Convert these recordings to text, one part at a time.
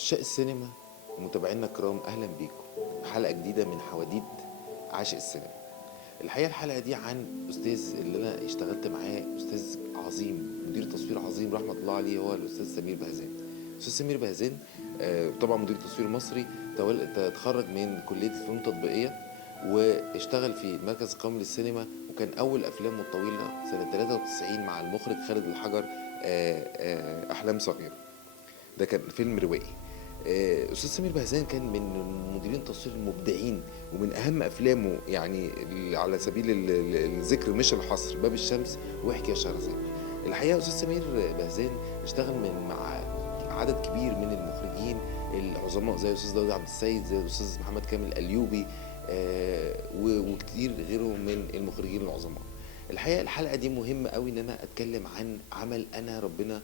عشاق السينما ومتابعينا الكرام، اهلا بيكم حلقه جديده من حواديت عاشق السينما. الحقيقه الحلقه دي عن استاذ اللي انا اشتغلت معاه، استاذ عظيم، مدير تصوير عظيم رحمه الله عليه، هو الاستاذ سمير بهزان. استاذ سمير بهزان طبعا مدير تصوير مصري، تخرج من كليه الفنون التطبيقيه واشتغل في المركز القومي للسينما، وكان اول افلامه الطويله سنه 93 مع المخرج خالد الحجر، احلام صغيره. ده كان فيلم روائي. استاذ سمير بهزان كان من مديرين التصوير المبدعين، ومن اهم افلامه يعني على سبيل الذكر مش الحصر باب الشمس واحكي يا شهرزاد. الحقيقه استاذ سمير بهزان اشتغل مع عدد كبير من المخرجين العظماء زي الاستاذ داود عبد السيد، زي الاستاذ محمد كامل الايوبي، وكتير غيرهم من المخرجين العظماء. الحقيقه الحلقه دي مهمه قوي ان انا اتكلم عن عمل انا ربنا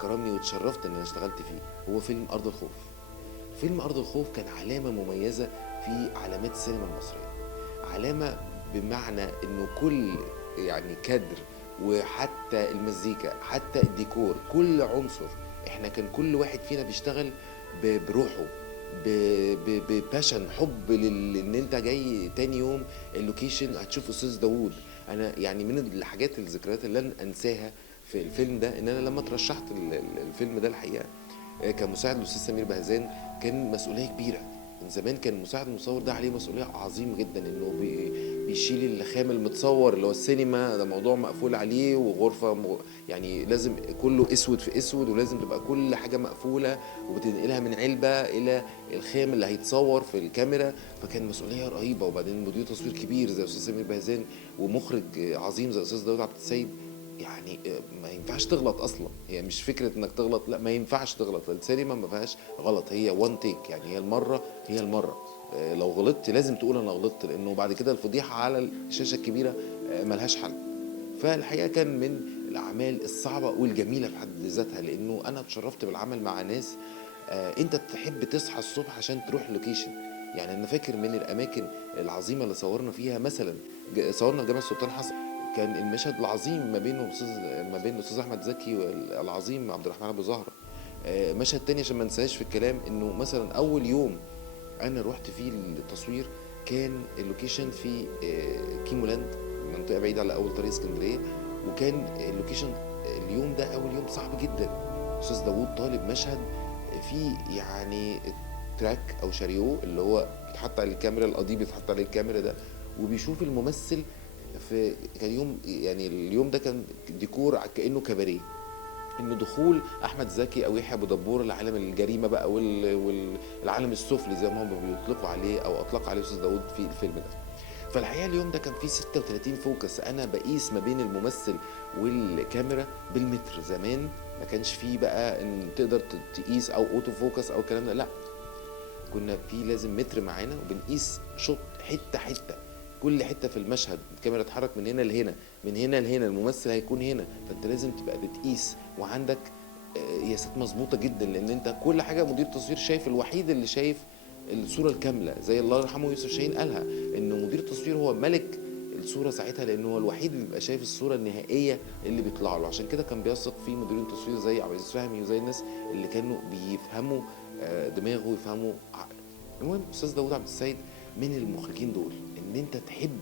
كرمني واتشرفت ان انا اشتغلت فيه، هو فيلم ارض الخوف. فيلم ارض الخوف كان علامه مميزه في علامات السينما المصريه، علامه بمعنى انه كل يعني كادر، وحتى المزيكا، حتى الديكور، كل عنصر احنا كان كل واحد فينا بيشتغل بروحه، بباشن، حب ان انت جاي تاني يوم اللوكيشن هتشوف استاذ داوود. انا يعني من الحاجات الذكريات اللي لن انساها في الفيلم ده ان انا لما ترشحت الفيلم ده الحقيقه كمساعد الاستاذ سمير بهزان، كان مسؤوليه كبيره. من زمان كان مساعد المصور ده عليه مسؤوليه عظيمه جدا، انه بيشيل الخام المتصور اللي هو السينما ده، موضوع مقفول عليه وغرفه يعني لازم كله اسود في اسود، ولازم تبقى كل حاجه مقفوله، وبتنقلها من علبه الى الخام اللي هيتصور في الكاميرا. فكان مسؤوليه رهيبه. وبعدين مدير تصوير كبير زي الاستاذ سمير بهزان، ومخرج عظيم زي الاستاذ داود عبد السيد، يعني ما ينفعش تغلط اصلا. هي مش فكره انك تغلط، لا ما ينفعش تغلط، السينما ما فيهاش غلط، هي وان تيك، يعني هي المره هي المره. لو غلطت لازم تقول انا غلطت، لانه بعد كده الفضيحه على الشاشه الكبيره ملهاش حل. فالحقيقه كان من الاعمال الصعبه والجميله في حد ذاتها، لانه انا اتشرفت بالعمل مع ناس انت تحب تصحى الصبح عشان تروح لوكيشن. يعني انا فاكر من الاماكن العظيمه اللي صورنا فيها، مثلا صورنا جامع السلطان حسن، كان المشهد العظيم ما بين الاستاذ احمد زكي والعظيم عبد الرحمن ابو زهره. مشهد تاني عشان ما ننساش في الكلام، انه مثلا اول يوم انا رحت فيه التصوير كان اللوكيشن في كيمولاند، منطقه بعيده على اول طريق اسكندريه. وكان اللوكيشن اليوم ده اول يوم صعب جدا. استاذ داوود طالب مشهد فيه يعني تراك او شاريو اللي هو بيتحط على الكاميرا، القضيب بيتحط عليه الكاميرا ده، وبيشوف الممثل. في كان يوم، يعني اليوم ده كان ديكور كانه انه دخول احمد زكي او يحيى ابو دبور لعالم الجريمه بقى والعالم السفلي زي ما هم بيطلقوا عليه، او اطلق عليه استاذ داوود في الفيلم ده. فالحقيقه اليوم ده كان فيه 36 فوكس، انا بقيس ما بين الممثل والكاميرا بالمتر. زمان ما كانش فيه بقى ان تقدر تقيس او اوتو فوكس او الكلام ده، لا، كنا في لازم متر معانا وبنقيس شوط حته حته، كل حته في المشهد الكاميرا تتحرك من هنا لهنا، من هنا لهنا، الممثل هيكون هنا، فانت لازم تبقى بتقيس وعندك قياسات مظبوطه جدا، لان انت كل حاجه مدير تصوير شايف، الوحيد اللي شايف الصوره الكامله، زي الله يرحمه يوسف شاهين قالها، انه مدير التصوير هو ملك الصوره ساعتها، لانه هو الوحيد اللي بيبقى شايف الصوره النهائيه اللي بيطلع له. عشان كده كان بيثق فيه مديرين التصوير زي عبد العزيز فهمي وزي الناس اللي كانوا بيفهموا دماغه ويفهموا عقله. المهم استاذ داوود عبد السيد من المخرجين دول ان انت تحب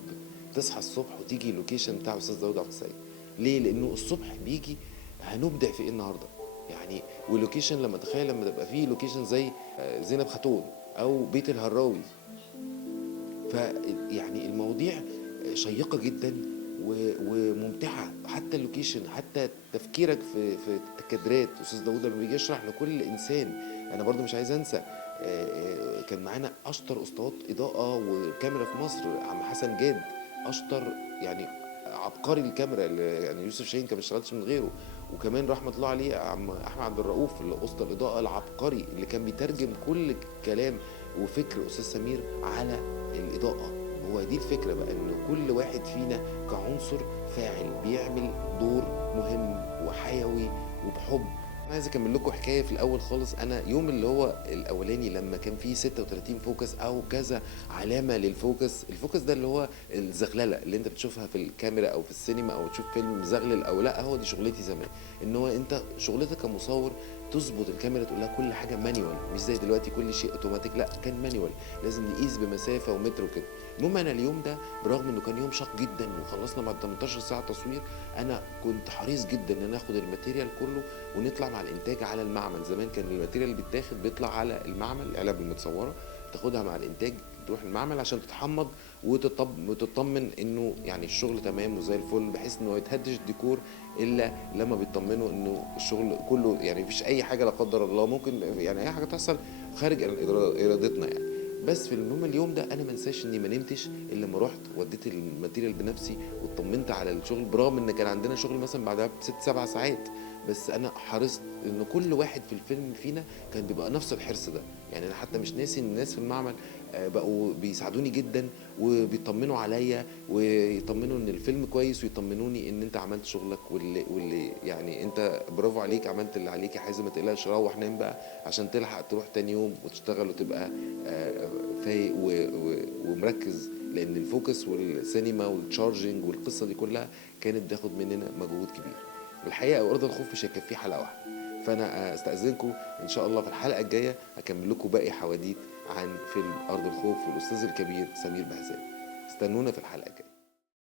تصحى الصبح وتيجي اللوكيشن بتاع استاذ داوود عبد السيد. ليه؟ لانه الصبح بيجي هنبدع في ايه النهارده يعني. واللوكيشن لما تخيل لما تبقى فيه لوكيشن زي زينب خاتون او بيت الهراوي، فيعني المواضيع شيقة جدا وممتعة، حتى اللوكيشن، حتى تفكيرك في الكادرات. استاذ داوود لما بيجي يشرح لكل انسان، انا برضو مش عايز انسى كان معانا اشطر اسطوات اضاءة وكاميرا في مصر، عم حسن جاد، اشطر يعني عبقري الكاميرا يعني يوسف شاهين كان ما اشتغلش من غيره. وكمان رحمه الله عليه عم احمد عبد الرؤوف اللي اسطى الاضاءه العبقري، اللي كان بيترجم كل كلام وفكر استاذ سمير على الاضاءه. هو دي الفكره بقى، ان كل واحد فينا كعنصر فاعل بيعمل دور مهم وحيوي وبحب. انا عايز اكمل لكم حكايه في الاول خالص. انا يوم اللي هو الاولاني لما كان فيه 36 فوكس او كذا علامه للفوكس، الفوكس ده اللي هو الزغلله اللي انت بتشوفها في الكاميرا او في السينما، او تشوف فيلم مزغلل او لا، هو دي شغلتي زمان. ان هو انت شغلتك كمصور تظبط الكاميرا تقول لها كل حاجه مانيوال، مش زي دلوقتي كل شيء اوتوماتيك، لا كان مانيوال، لازم نقيس بمسافه ومتر وكده. المهم انا اليوم ده برغم انه كان يوم شاق جدا وخلصنا بعد 18 ساعه تصوير، انا كنت حريص جدا ان انا اخد الماتيريال كله ونطلع مع الانتاج على المعمل. زمان كان الماتيريال اللي بيتاخد بيطلع على المعمل، العلب المتصوره تاخدها مع الانتاج تروح المعمل عشان تتحمض وتطمن انه يعني الشغل تمام وزي الفل، بحيث انه ما يتهدش الديكور الا لما بيطمنوا انه الشغل كله يعني مفيش اي حاجه لا قدر الله ممكن يعني اي حاجه تحصل خارج ارادتنا يعني. بس في المهم اليوم ده انا ما انساش اني ما نمتش الا لما رحت وديت الماتيريال بنفسي واطمنت على الشغل، برغم ان كان عندنا شغل مثلا بعدها بست سبع ساعات. بس انا حرصت ان كل واحد في الفيلم فينا كان بيبقى نفس الحرص ده. يعني انا حتى مش ناسي ان الناس في المعمل بقوا بيساعدوني جدا وبيطمنوا عليا ويطمنوا ان الفيلم كويس، ويطمنوني ان انت عملت شغلك واللي يعني انت برافو عليك، عملت اللي عليك يا حازم، ما تقلقش، روح نام بقى عشان تلحق تروح تاني يوم وتشتغل وتبقى فايق ومركز، لان الفوكس والسينما والتشارجنج والقصه دي كلها كانت بتاخد مننا مجهود كبير. الحقيقه ارض الخوف مش هيكفيه حلقه واحده، فانا استاذنكم ان شاء الله في الحلقه الجايه اكمل لكم باقي حواديت عن فيلم ارض الخوف والاستاذ الكبير سمير بهزاد. استنونا في الحلقه الجايه.